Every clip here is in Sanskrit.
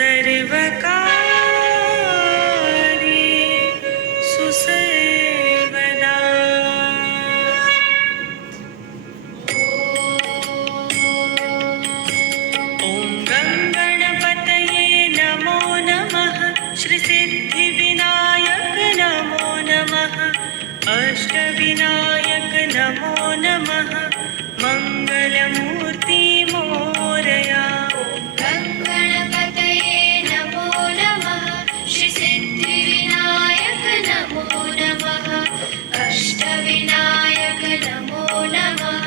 सर्वकार्ये सुसर्वदा। ॐ गङ्गणपतये नमो नमः। श्रीसिद्धिविनायक नमो नमः। अष्टविनायक नमो नमः। मङ्गलमूर्ति मोरया। गङ्गणपतये नमो नमः। श्रीसिद्धिविनायक नमो नमः। अष्टविनायक नमो नमः।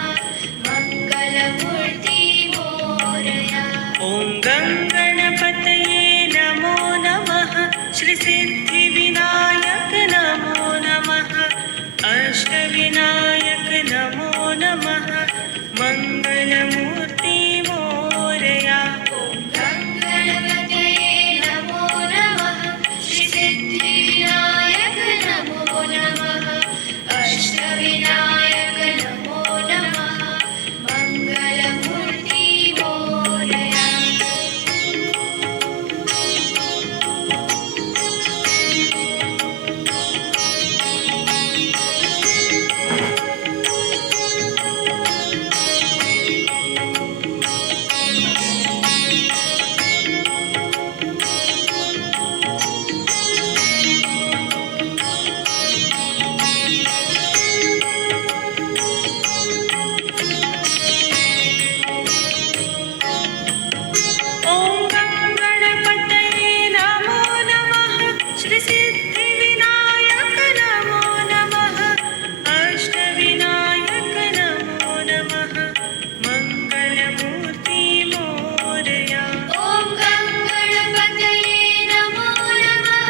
मङ्गलमूर्ति मोरया। ॐ गङ्गणपतये नमो नमः। श्रीसिद्धिविनायक नमो नमः। अष्टविनायक नमो नमः। मङ्गलमूर्ति मोरया। गङ्गणपतये नमो नमः। श्रीसिद्धिविनायक नमो नमः। अष्टविनायक नमो नमः। मङ्गलमूर्ति मोरया। ॐ गङ्गणपतये नमो नमः। श्रीसिद्धिविनायक नमो नमः। अष्टविनायक नमो नमः। मङ्गलमूर्ति मोरया। ॐ गङ्गणपतये नमो नमः।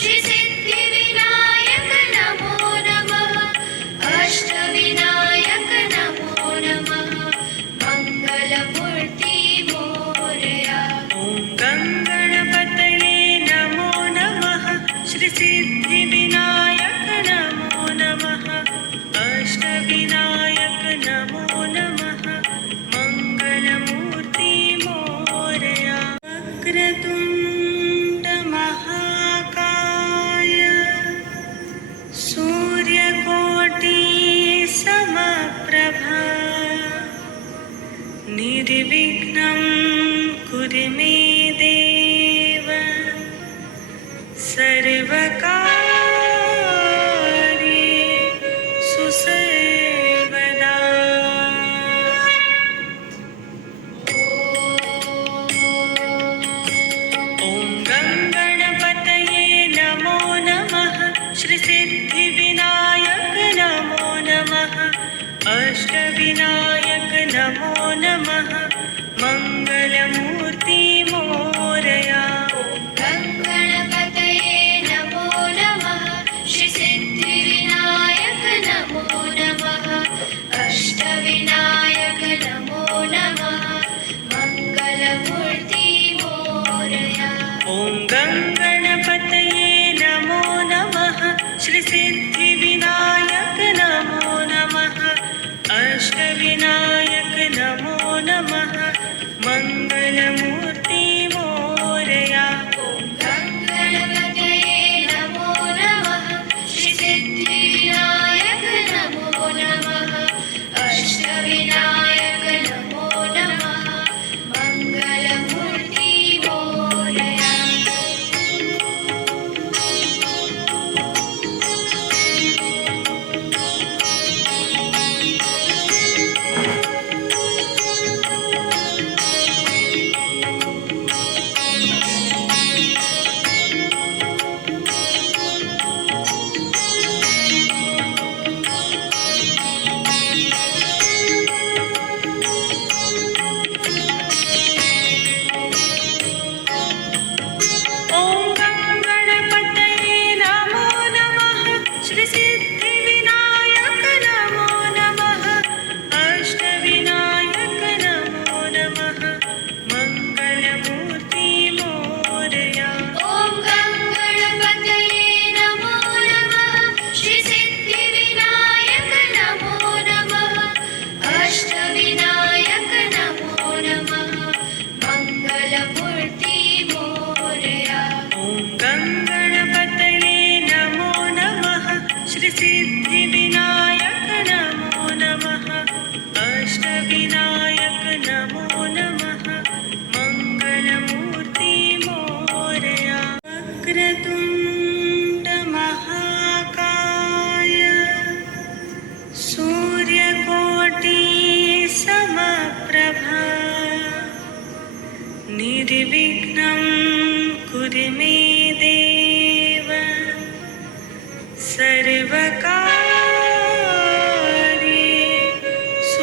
श्रीसिद्धिविनायक नमो नमः। अष्टविनायक नमो नमः। मङ्गलमूर्ति मोरया। ॐ गङ्गणपतये नमो नमः। श्रीसिद्धिविनायक नमो नमः। अष्टविनायक नमो नमः। मङ्गलमूर्ति मोरया। वक्रतुण्ड महाकाय सूर्यकोटि समप्रभा निर्विघ्नं कुरु मे देव सर्वकार्ये सुसर्वदा। ॐ गङ्गणपतये नमो नमः। श्रीसिद्धिविनायक नमो नमः। अष्टविनायक नमो नमः। मङ्गलमूर्ति मोरया। गङ्गणपतये नमो नमः। श्रीसिद्धिविनायक नमो नमः। अष्टविनायक नमो नमः। मङ्गलमूर्ति मोरया। ॐ गङ्गणपतये नमो नमः। श्रीसिद्धिविनायक नमो नमः। अष्टविनायक नमो नमः। मङ्गलमूर्ति मोरया। गङ्गणपतये नमो नमः। श्रीसिद्धिविनायक नमो नमः। अष्टविनायक नमो नमः। मङ्गलमूर्ति मोरया। निर्विघ्नं कुरु मे देव सर्वकार्येषु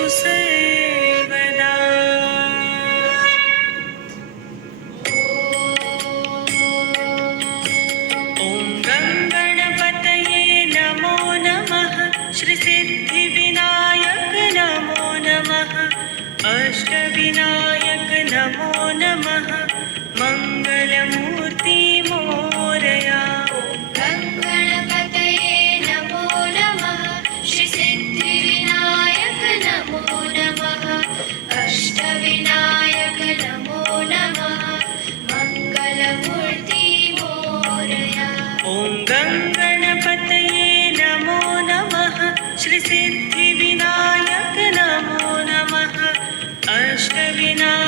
सर्वदा। ॐ गणपतये नमो नमः। श्रीसिद्धिविनायक नमो नमः। अष्टविनायक नमो नमः। मङ्गलमूर्ति मोरया। गणपतये नमो नमः। श्रीसिद्धिविनायक नमो नमः। अष्टविनायक नमो नमः। मङ्गलमूर्ति मोरया। ॐ गणपतये नमो नमः। श्रीसिद्धिविनायक नमो नमः। अष्टविनायक